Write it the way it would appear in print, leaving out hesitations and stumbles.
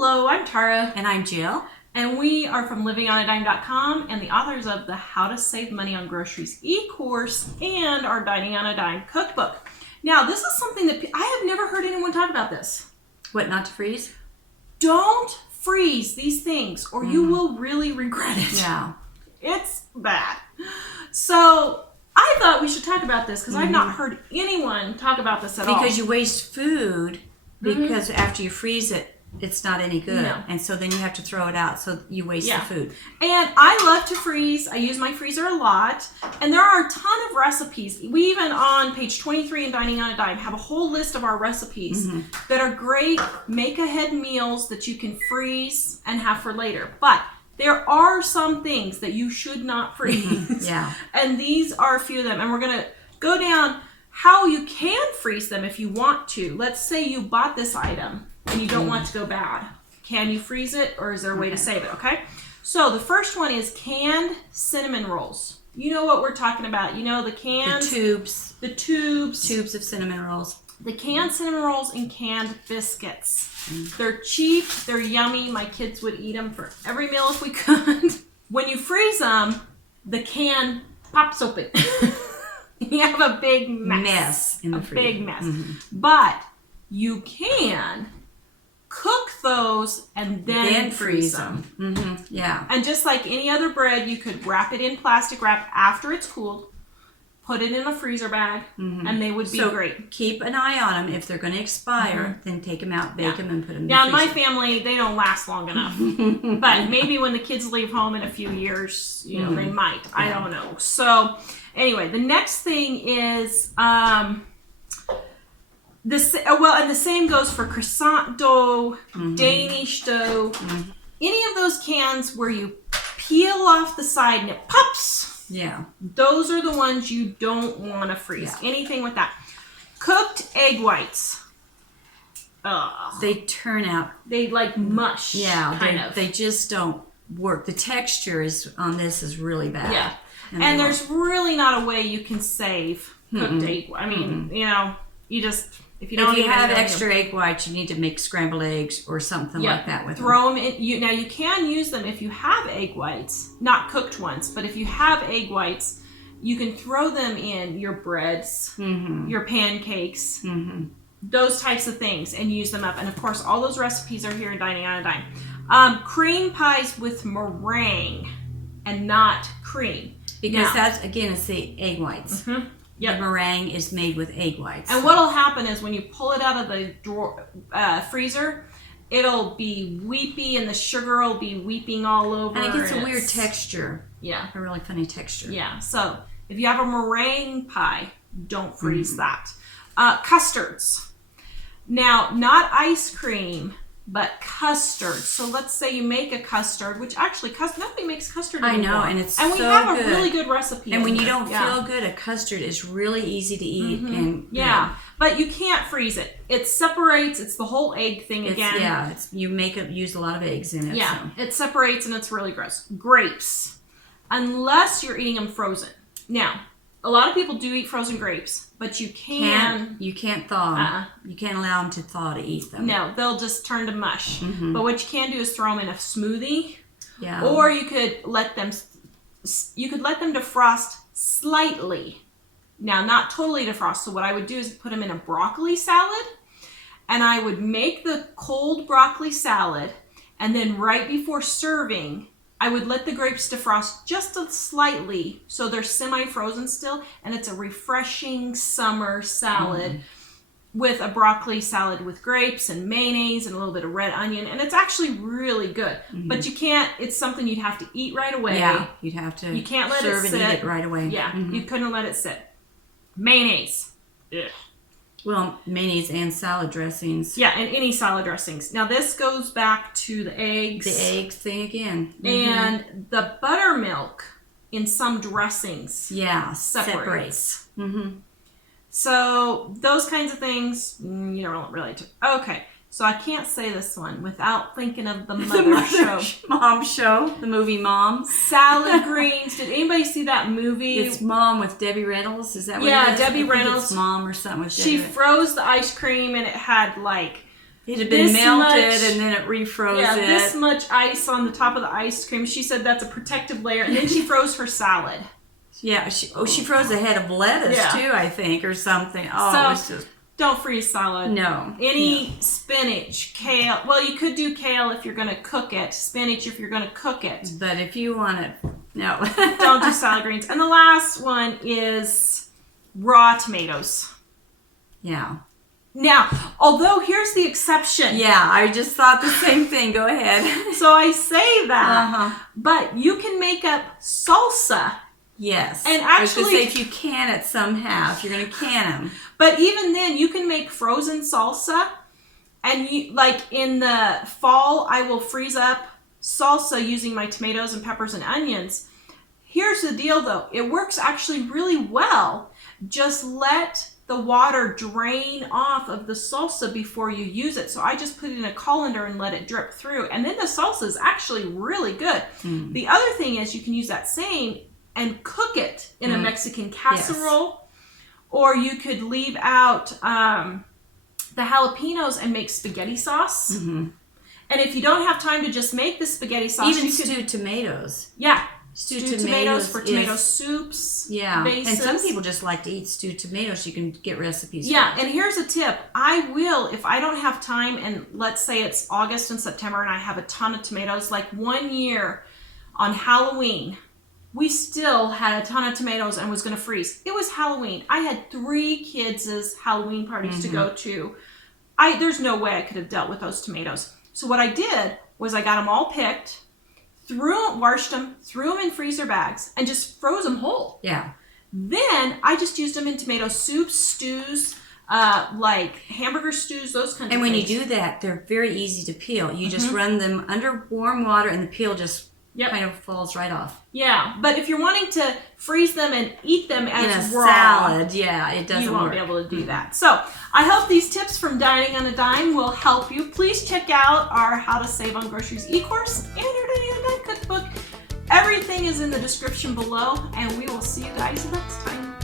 Hello, I'm Tara. And I'm Jill. And we are from livingonadime.com and the authors of the How to Save Money on Groceries e-course and our Dining on a Dime cookbook. Now, this is something that I have never heard anyone talk about this. What, not to freeze? Don't freeze these things or you will really regret it. Yeah. It's bad. So I thought we should talk about this because I've not heard anyone talk about this at all. Because you waste food because after you freeze it, it's not any good. No. And so then you have to throw it out, so you waste the food. And I love to freeze. I use my freezer a lot. And there are a ton of recipes. We even on page 23 in Dining on a Dime have a whole list of our recipes that are great make-ahead meals that you can freeze and have for later. But there are some things that you should not freeze. Yeah. And these are a few of them. And we're going to go down how you can freeze them if you want to. Let's say you bought this item and you don't want it to go bad. Can you freeze it, or is there a way to save it, okay? So the first one is canned cinnamon rolls. You know what we're talking about. You know the cans. The tubes. Tubes of cinnamon rolls. The canned cinnamon rolls and canned biscuits. They're cheap. They're yummy. My kids would eat them for every meal if we could. When you freeze them, the can pops open. You have a big mess in the freezer. Big mess. But you can cook those and then freeze them. Yeah. And just like any other bread, you could wrap it in plastic wrap after it's cooled, put it in a freezer bag, and they would be great. Keep an eye on them. If they're going to expire, then take them out, bake them, and put them in the freezer. Now, in my family, they don't last long enough. But maybe when the kids leave home in a few years, you know, they might. I don't know. So, anyway, the next thing is... and the same goes for croissant dough, Danish dough, any of those cans where you peel off the side and it pops. Yeah. Those are the ones you don't want to freeze. Yeah. Anything with that. Cooked egg whites. They turn out. They like mush. Yeah. They just don't work. The texture on this is really bad. Yeah. And there's really not a way you can save cooked egg. I mean, you know, you just... If you have extra egg whites, you need to make scrambled eggs or something like that with them. Throw them in. Now, you can use them if you have egg whites, not cooked ones, but if you have egg whites, you can throw them in your breads, your pancakes, those types of things, and use them up. And, of course, all those recipes are here in Dining on a Dime. Cream pies with meringue and not cream. Because that's, again, it's the egg whites. Yep. The meringue is made with egg whites. And what'll happen is when you pull it out of the freezer, it'll be weepy and the sugar will be weeping all over. And it gets a weird texture. Yeah. A really funny texture. Yeah. So if you have a meringue pie, don't freeze that. Custards. Now, not ice cream, but custard. So let's say you make a custard, which actually nobody makes custard anymore. I know, and we have a really good recipe. And when you don't feel good, a custard is really easy to eat. And but you can't freeze it. It separates. It's the whole egg thing again. Yeah, you use a lot of eggs in it. Yeah, so. It separates and it's really gross. Grapes, unless you're eating them frozen. Now, a lot of people do eat frozen grapes, but you can't thaw them. You can't allow them to thaw to eat them. No, they'll just turn to mush. But what you can do is throw them in a smoothie. Yeah. Or you could let them defrost slightly. Now, not totally defrost. So what I would do is put them in a broccoli salad, and I would make the cold broccoli salad, and then right before serving, I would let the grapes defrost just slightly so they're semi-frozen still, and it's a refreshing summer salad with a broccoli salad with grapes and mayonnaise and a little bit of red onion, and it's actually really good. But you can't, it's something you'd have to eat right away. Yeah, you'd have to you can't let serve it sit. and eat it right away. Yeah, you couldn't let it sit. Mayonnaise. Ugh. Well, mayonnaise and salad dressings. Yeah, and any salad dressings. Now, this goes back to the eggs. The eggs thing again. And the buttermilk in some dressings. Yeah, separates. So, those kinds of things, you don't really... Okay, so I can't say this one without thinking of the Mom Show, the movie Mom. Salad greens. Did anybody see that movie? It's Mom with Debbie Reynolds. Is that what it is? Debbie Reynolds. It's Mom or something with Debbie She froze the ice cream and it had like It had been this melted much, and then it refroze yeah, it. this much ice on the top of the ice cream. She said that's a protective layer, and then she froze her salad. Yeah, she froze a head of lettuce too, I think, or something. Oh, So, it was just don't freeze salad. no. Any spinach, kale. Well, you could do kale if you're going to cook it. Spinach if you're going to cook it. But if you want it, no. Don't do salad greens. And the last one is raw tomatoes. Yeah. Now, although here's the exception. Yeah, I just thought the same thing. Go ahead. So I say that, Uh-huh. but you can make up salsa. Yes. And I was actually, gonna say if you can it somehow, if you're gonna can them. but even then, you can make frozen salsa. And you, like in the fall, I will freeze up salsa using my tomatoes and peppers and onions. Here's the deal, though. It works actually really well. Just let the water drain off of the salsa before you use it. So I just put it in a colander and let it drip through. And then the salsa is actually really good. Mm. The other thing is you can use that same and cook it in a Mexican casserole. Yes. Or you could leave out the jalapenos and make spaghetti sauce. Mm-hmm. And if you don't have time to just make the spaghetti sauce, even you stewed tomatoes. Yeah. Stewed tomatoes for tomato soups. Yeah. Bases. And some people just like to eat stewed tomatoes. You can get recipes. Yeah. And here's a tip. I will, if I don't have time, and let's say it's August and September and I have a ton of tomatoes, like 1 year on Halloween, we still had a ton of tomatoes and was going to freeze. It was Halloween. I had 3 kids' Halloween parties to go to. There's no way I could have dealt with those tomatoes. So what I did was I got them all picked, washed them, threw them in freezer bags, and just froze them whole. Yeah. Then I just used them in tomato soups, stews, like hamburger stews, those kinds of things. And when you do that, they're very easy to peel. You just run them under warm water and the peel just kind of falls right off. Yeah, but if you're wanting to freeze them and eat them as in a raw, salad, yeah, it doesn't you won't work. be able to do that. So I hope these tips from Dining on a Dime will help you. Please check out our How to Save on Groceries e-course and our Dining on a Dime cookbook. Everything is in the description below, and we will see you guys next time.